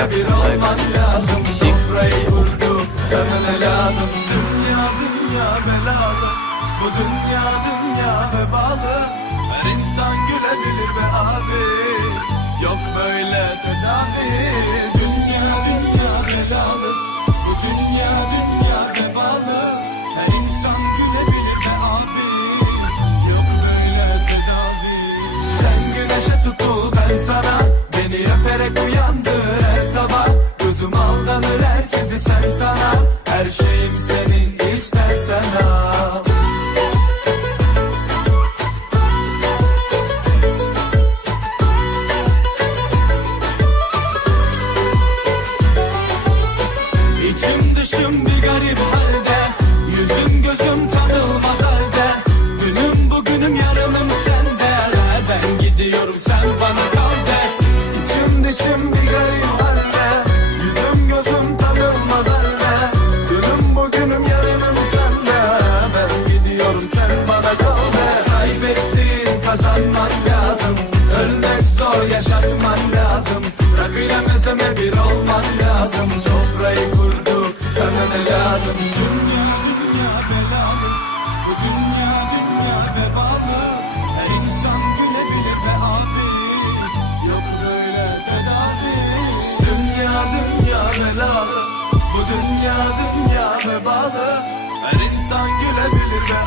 Dünya bir olman lazım Sofrayı kurdu sana lazım Dünya dünya belalı Bu dünya dünya vebalı Her insan gülebilir be abi Yok böyle tedavi. Tüm yaralım sende Ben gidiyorum sen bana kal de. İçim dışım bir görüyor anne Yüzüm gözüm tanılmaz anne. Dünüm bugünüm yarınım sende Ben gidiyorum sen bana kal de. Kaybettiğin kazanman lazım. Ölmek zor yaşatman lazım. Rakıyla mezeme bir olman lazım. Sofrayı kurduk sana ne lazım? Dünya dünya belalı. Bugün belalı Bu dünya dünya vebalı Her insan gülebilir ben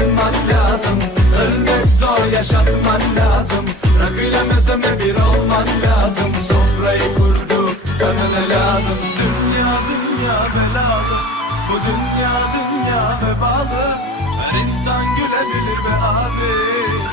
tatman lazım. Ölmek zor yaşatman lazım. Rakıyla mezeme bir olman lazım. Sofrayı kurdu sana ne lazım? Dünya dünya belalı. Bu dünya dünya vebalı. Her insan gülebilir be abi.